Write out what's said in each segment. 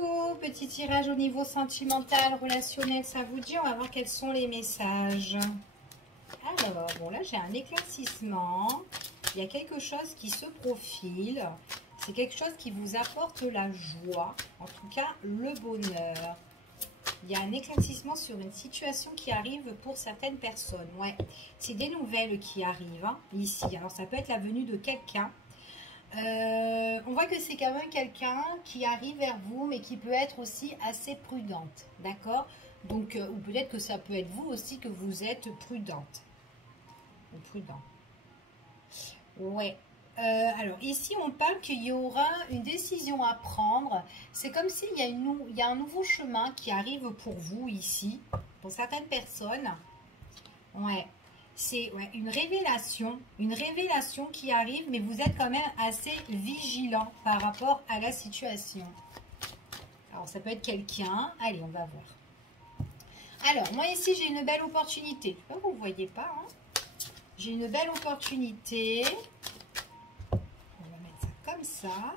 Coucou, petit tirage au niveau sentimental, relationnel, ça vous dit? On va voir quels sont les messages. Alors, bon là j'ai un éclaircissement, il y a quelque chose qui se profile, c'est quelque chose qui vous apporte la joie, en tout cas le bonheur. Il y a un éclaircissement sur une situation qui arrive pour certaines personnes. Ouais, c'est des nouvelles qui arrivent hein, ici. Alors ça peut être la venue de quelqu'un. On voit que c'est quand même quelqu'un qui arrive vers vous, mais qui peut être aussi assez prudente, d'accord? Donc, ou peut-être que ça peut être vous aussi que vous êtes prudente. Ou prudent. Ouais. Alors, ici, on parle qu'il y aura une décision à prendre. C'est comme s'il y a un nouveau chemin qui arrive pour vous ici, pour certaines personnes. Ouais. C'est une révélation qui arrive, mais vous êtes quand même assez vigilant par rapport à la situation. Alors, ça peut être quelqu'un. Allez, on va voir. Alors, moi ici, j'ai une belle opportunité. Vous ne voyez pas, hein? J'ai une belle opportunité. On va mettre ça comme ça.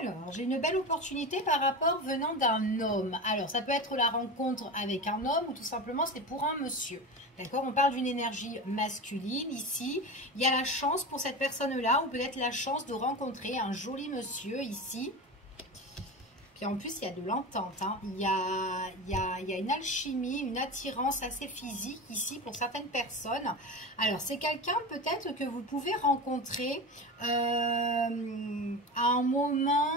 Alors, j'ai une belle opportunité par rapport venant d'un homme. Alors, ça peut être la rencontre avec un homme ou tout simplement c'est pour un monsieur. D'accord? On parle d'une énergie masculine ici. Il y a la chance pour cette personne-là ou peut-être la chance de rencontrer un joli monsieur ici. Puis en plus, il y a de l'entente. Hein. Il y a une alchimie, une attirance assez physique ici pour certaines personnes. Alors, c'est quelqu'un peut-être que vous pouvez rencontrer à un moment,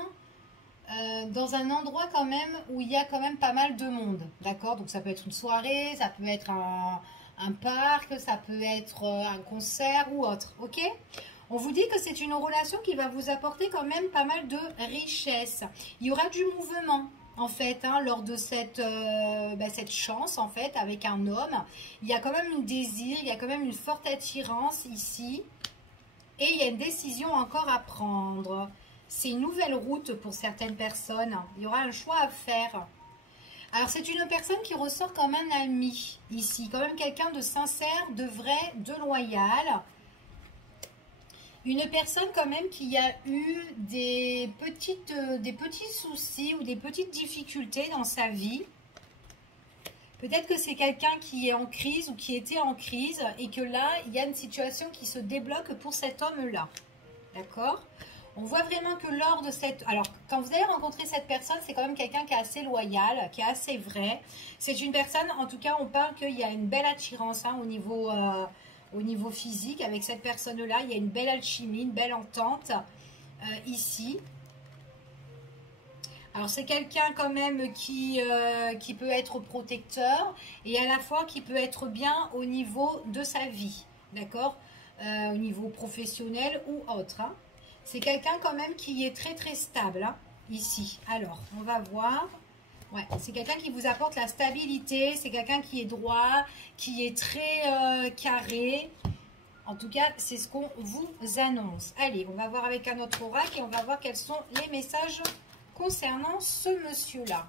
dans un endroit quand même où il y a quand même pas mal de monde. D'accord? Donc, ça peut être une soirée, ça peut être un parc, ça peut être un concert ou autre. Ok? On vous dit que c'est une relation qui va vous apporter quand même pas mal de richesse. Il y aura du mouvement, en fait, hein, lors de cette chance, en fait, avec un homme. Il y a quand même un désir, il y a quand même une forte attirance ici. Et il y a une décision encore à prendre. C'est une nouvelle route pour certaines personnes. Il y aura un choix à faire. Alors, c'est une personne qui ressort comme un ami, ici. Quand même quelqu'un de sincère, de vrai, de loyal. Une personne quand même qui a eu des petits soucis ou des petites difficultés dans sa vie. Peut-être que c'est quelqu'un qui est en crise ou qui était en crise et que là, il y a une situation qui se débloque pour cet homme-là. D'accord? On voit vraiment que lors de cette... Alors, quand vous allez rencontrer cette personne, c'est quand même quelqu'un qui est assez loyal, qui est assez vrai. C'est une personne, en tout cas, on parle qu'il y a une belle attirance hein, au niveau physique, avec cette personne-là, il y a une belle alchimie, une belle entente ici. Alors, c'est quelqu'un quand même qui peut être protecteur et à la fois qui peut être bien au niveau de sa vie, d'accord? Au niveau professionnel ou autre. Hein. C'est quelqu'un quand même qui est très très stable, hein, ici. Alors, on va voir... Ouais, c'est quelqu'un qui vous apporte la stabilité, c'est quelqu'un qui est droit, qui est très carré. En tout cas, c'est ce qu'on vous annonce. Allez, on va voir avec un autre oracle et on va voir quels sont les messages concernant ce monsieur-là.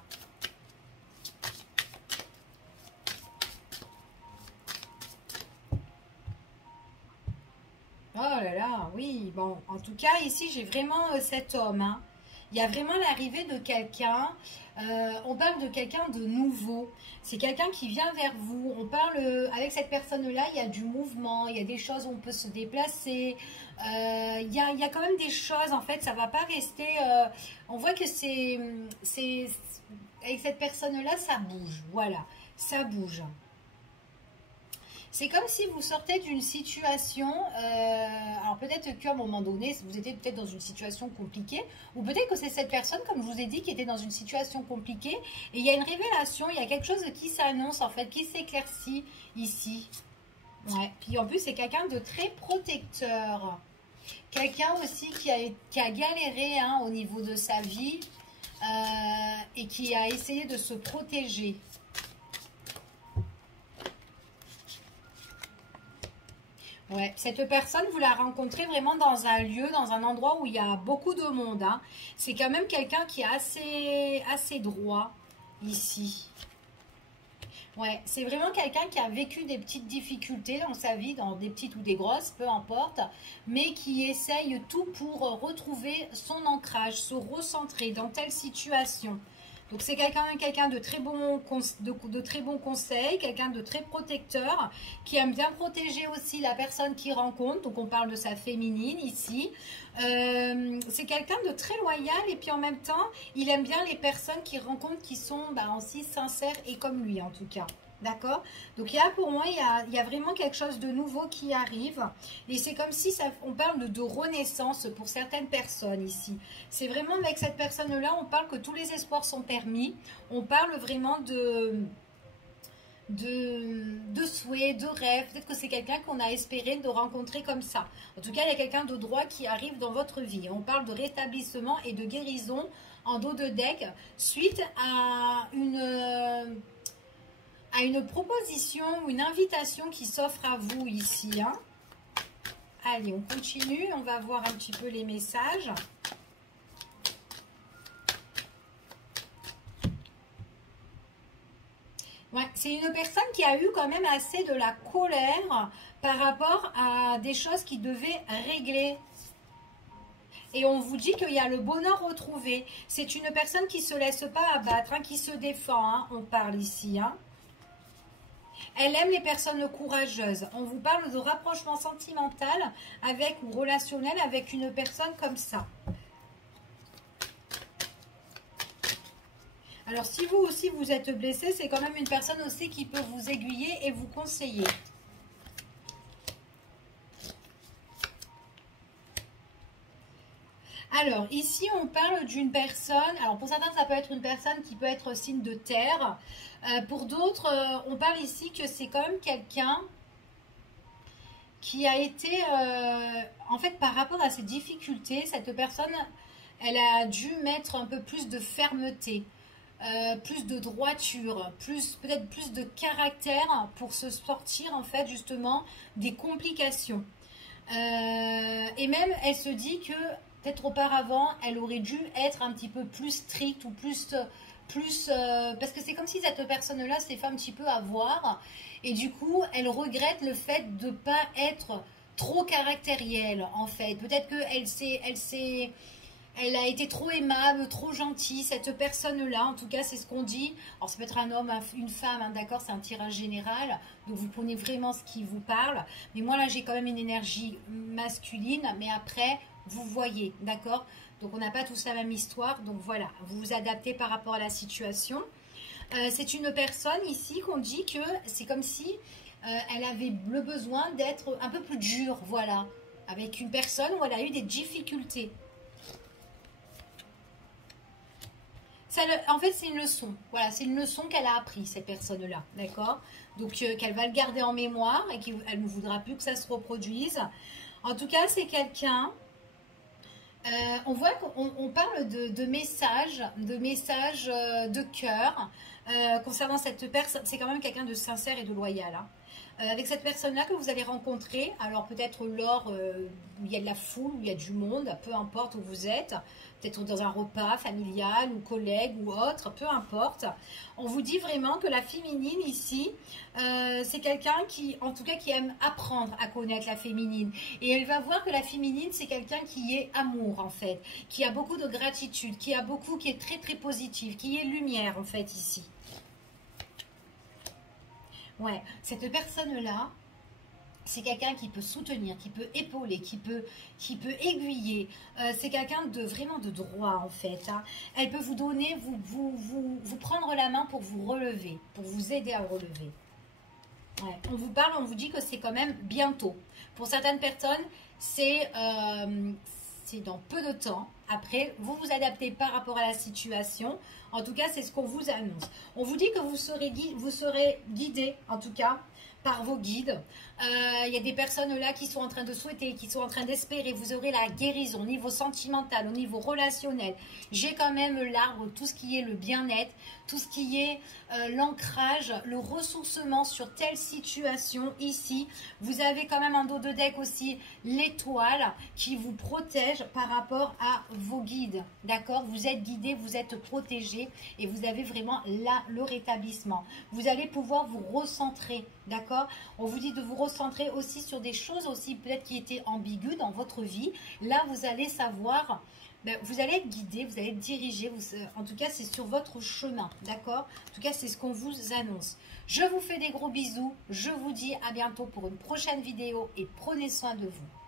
Oh là là, oui, bon, en tout cas, ici, j'ai vraiment cet homme, hein. Il y a vraiment l'arrivée de quelqu'un, on parle de quelqu'un de nouveau, c'est quelqu'un qui vient vers vous, on parle, avec cette personne-là, il y a du mouvement, il y a des choses où on peut se déplacer, il y a quand même des choses, en fait, ça ne va pas rester, on voit que c'est, avec cette personne-là, ça bouge, voilà, ça bouge. C'est comme si vous sortez d'une situation, alors peut-être qu'à un moment donné, vous étiez peut-être dans une situation compliquée, ou peut-être que c'est cette personne, comme je vous ai dit, qui était dans une situation compliquée, et il y a une révélation, il y a quelque chose qui s'annonce, en fait, qui s'éclaircit ici. Ouais. Puis en plus, c'est quelqu'un de très protecteur. Quelqu'un aussi qui a galéré hein, au niveau de sa vie, et qui a essayé de se protéger. Ouais, cette personne, vous la rencontrez vraiment dans un lieu, dans un endroit où il y a beaucoup de monde. Hein. C'est quand même quelqu'un qui est assez droit ici. Ouais, c'est vraiment quelqu'un qui a vécu des petites difficultés dans sa vie, dans des petites ou des grosses, peu importe, mais qui essaye tout pour retrouver son ancrage, se recentrer dans telle situation. Donc c'est quelqu'un de très bon de très bons conseils, quelqu'un de très protecteur, qui aime bien protéger aussi la personne qu'il rencontre. Donc on parle de sa féminine ici. C'est quelqu'un de très loyal et puis en même temps, il aime bien les personnes qu'il rencontre qui sont aussi sincères et comme lui en tout cas. D'accord? Donc pour moi, il y a vraiment quelque chose de nouveau qui arrive. Et c'est comme si on parle de renaissance pour certaines personnes ici. C'est vraiment avec cette personne-là, on parle que tous les espoirs sont permis. On parle vraiment de souhaits, de rêves. Peut-être que c'est quelqu'un qu'on a espéré de rencontrer comme ça. En tout cas, il y a quelqu'un de droit qui arrive dans votre vie. On parle de rétablissement et de guérison en dos de deck suite à une proposition ou une invitation qui s'offre à vous ici. Hein. Allez, on continue. On va voir un petit peu les messages. Ouais, c'est une personne qui a eu quand même assez de la colère par rapport à des choses qui devaient régler. Et on vous dit qu'il y a le bonheur retrouvé. C'est une personne qui ne se laisse pas abattre, hein, qui se défend. Hein, on parle ici. Hein. Elle aime les personnes courageuses. On vous parle de rapprochement sentimental ou relationnel avec une personne comme ça. Alors, si vous aussi vous êtes blessé, c'est quand même une personne aussi qui peut vous aiguiller et vous conseiller. Alors, ici, on parle d'une personne. Alors, pour certains, ça peut être une personne qui peut être signe de terre. Pour d'autres, on parle ici que c'est quand même quelqu'un qui a été... en fait, par rapport à ses difficultés, cette personne, elle a dû mettre un peu plus de fermeté. Plus de droiture, peut-être plus de caractère pour se sortir en fait justement des complications. Et même elle se dit que peut-être auparavant elle aurait dû être un petit peu plus stricte ou plus parce que c'est comme si cette personne-là s'est fait un petit peu avoir et du coup elle regrette le fait de ne pas être trop caractérielle en fait. Peut-être elle a été trop aimable, trop gentille, cette personne-là, en tout cas c'est ce qu'on dit. Alors ça peut être un homme, une femme, hein, d'accord, c'est un tirage général, donc vous prenez vraiment ce qui vous parle. Mais moi là j'ai quand même une énergie masculine, mais après vous voyez, d'accord. Donc on n'a pas tous la même histoire, donc voilà, vous vous adaptez par rapport à la situation. C'est une personne ici qu'on dit que c'est comme si elle avait le besoin d'être un peu plus dure, voilà, avec une personne où elle a eu des difficultés. En fait, c'est une leçon. Voilà, c'est une leçon qu'elle a appris, cette personne-là. D'accord? Donc, qu'elle va le garder en mémoire et qu'elle ne voudra plus que ça se reproduise. En tout cas, c'est quelqu'un... on voit qu'on parle de messages de cœur concernant cette personne. C'est quand même quelqu'un de sincère et de loyal. Hein. Avec cette personne-là que vous allez rencontrer, alors peut-être lors où il y a de la foule, où il y a du monde, peu importe où vous êtes, peut-être dans un repas familial ou collègue ou autre, peu importe. On vous dit vraiment que la féminine ici, c'est quelqu'un qui, en tout cas, qui aime apprendre à connaître la féminine. Et elle va voir que la féminine, c'est quelqu'un qui est amour, en fait, qui a beaucoup de gratitude, qui est très, très positif, qui est lumière, en fait, ici. Ouais, cette personne-là, c'est quelqu'un qui peut soutenir, qui peut épauler, qui peut aiguiller. C'est quelqu'un vraiment de droit en fait. Hein. Elle peut vous donner, vous prendre la main pour vous relever, pour vous aider à relever. Ouais. On vous parle, on vous dit que c'est quand même bientôt. Pour certaines personnes, c'est dans peu de temps. Après, vous vous adaptez par rapport à la situation. En tout cas, c'est ce qu'on vous annonce. On vous dit que vous serez guidé, en tout cas, par vos guides. Il y a des personnes là qui sont en train de souhaiter, qui sont en train d'espérer. Vous aurez la guérison au niveau sentimental, au niveau relationnel. J'ai quand même l'arbre, tout ce qui est le bien-être, tout ce qui est l'ancrage, le ressourcement sur telle situation ici. Vous avez quand même un dos de deck aussi, l'étoile qui vous protège par rapport à vos guides, d'accord? Vous êtes guidés, vous êtes protégés et vous avez vraiment là le rétablissement. Vous allez pouvoir vous recentrer, d'accord? On vous dit de vous recentrer aussi sur des choses aussi peut-être qui étaient ambiguës dans votre vie. Là, vous allez savoir... Ben, vous allez être guidé, vous allez être dirigé, en tout cas c'est sur votre chemin, d'accord? En tout cas c'est ce qu'on vous annonce. Je vous fais des gros bisous, je vous dis à bientôt pour une prochaine vidéo et prenez soin de vous.